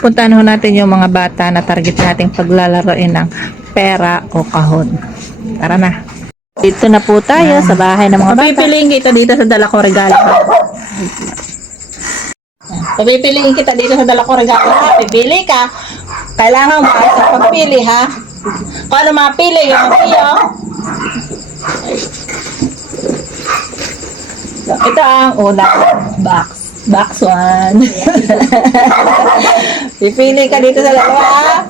puntahan ho natin yung mga bata na target nating paglalaroin ng pera o kahon. Tara na. Dito na po tayo sa bahay ng mga bata. Papipiliin kita dito sa dala ko regalo. Papipiliin kita dito sa dala ko regalo. Pipili ka. Kailangan mo sa pagpili, ha? Kung ano mapili, yung mapili. So, ito ang unang box. Box 1. Pipili ka dito sa dalawa, ha?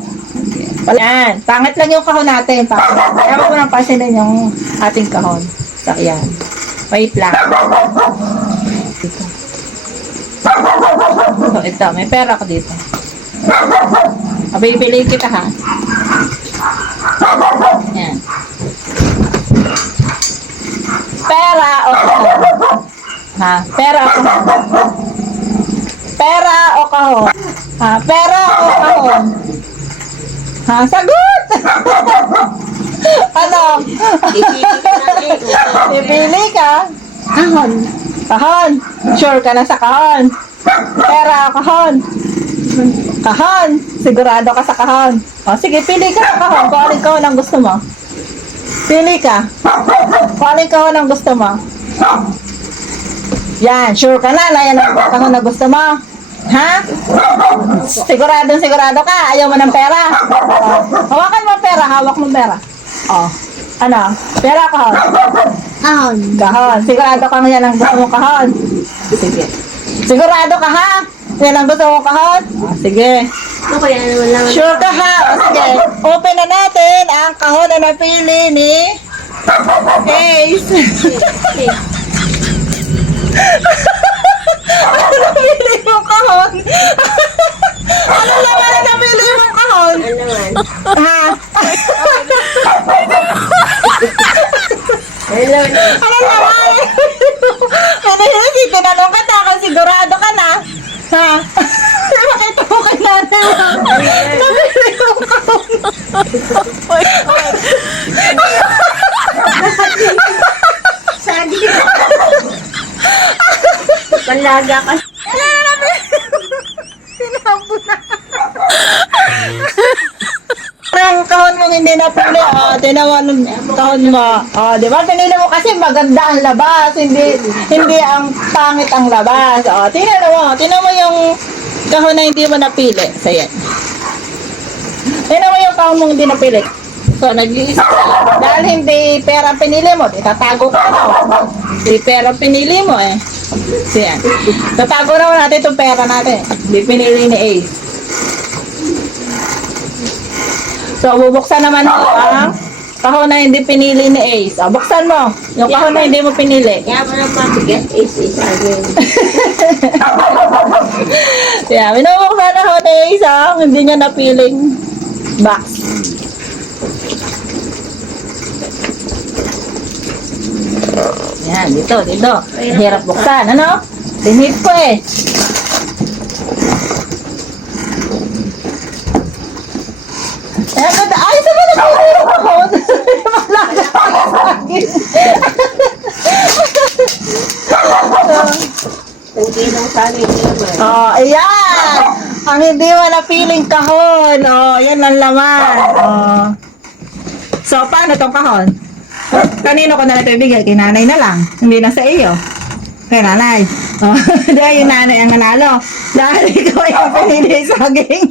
Yan. Pangit lang yung kahon natin. Kaya mo nang pasinin yung ating kahon. So, yan. Wait lang. Dito. So, ito. May pera ko dito. Pipiliin kita, ha? Yan. Pera o kahon? Ha? Pera o kahon? Pera o kahon? Ha? Pera o kahon? Ha? Sagot! Ano? Pipili ka? Kahon. Kahon. Sure ka na sa kahon? Pera o kahon? Kahon. Sigurado ka sa kahon. O, sige, pili ka sa kahon. Kung alin kahon ang gusto mo. Pili ka. Kung alin kahon ang gusto mo. Yan. Sure ka na yan ang kahon na gusto mo. Ha? Sigurado ka. Ayaw mo ng pera. Hawakan mo pera. Hawak mo pera. O. Ano? Pera kahon. Kahon. Kahon. Sigurado ka yan ang gusto mo kahon. Sige. Sigurado ka, ha? Yan ang gusto mo kahon? O, sige. Ano kaya naman lang? Sure ka, ha? O, sige. Open na natin ang kahon na napili ni Ace. Ano napili mong kahon? Ano naman ang napili mong kahon? Ano naman? Ha? Hello. Ano naman? Ano yun? Tinanong ka na kung sigurado ka na. Ha? Makita mo kay nanay mo. Napili mong kahon. Sagi. Panlaga ka. Tinabo na. Ang kahon mong hindi napili, tinawa ng kahon mo. Di ba? Pinili mo kasi maganda ang labas, hindi ang pangit ang labas. Tingnan mo yung kahon na hindi mo napili. So, yan. Tingnan mo yung kahon mong hindi napili. So, nag-iisip ka. Dahil hindi pera pinili mo, itatago ka na. Hindi pera pinili mo, eh. So, yan. Tatago na natin itong pera natin. Hindi pinili ni Ace. So, bubuksan naman mo ang kahon na hindi pinili ni Ace. Buksan mo. Yung kahon na hindi mo pinili. Kaya mo lang mabigat is agad. Yeah, binubuksan na kahon ni Ace, hindi niya napiling box. Yan, dito. Hirap buksan. Ano? Tinip ko, eh. Ay, sa mga napili yung kahon. Malaga ka sa akin. Ang kinong sagi naman. Ayan. Ang hindi mo napiling kahon. Yan ang laman. So, paano tong kahon? Kanino ko na ito ibigay? Kay nanay na lang. Hindi na sa iyo. Kay nanay. Dahil yung nanay ang nanalo. Dahil ikaw yung pinili sa saging.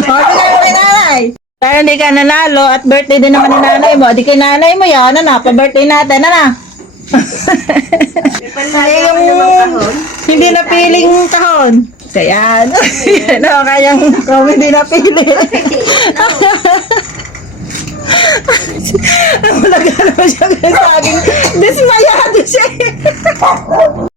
Bigay mo kay nanay. Dahil hindi ka nanalo at birthday din naman ni nanay mo. Di kay nanay mo yan. Pa-birthday natin. Yung hindi napiling kahon. Kaya, kayang hindi napili. Ang malaga naman siya sa akin. Dismayado siya.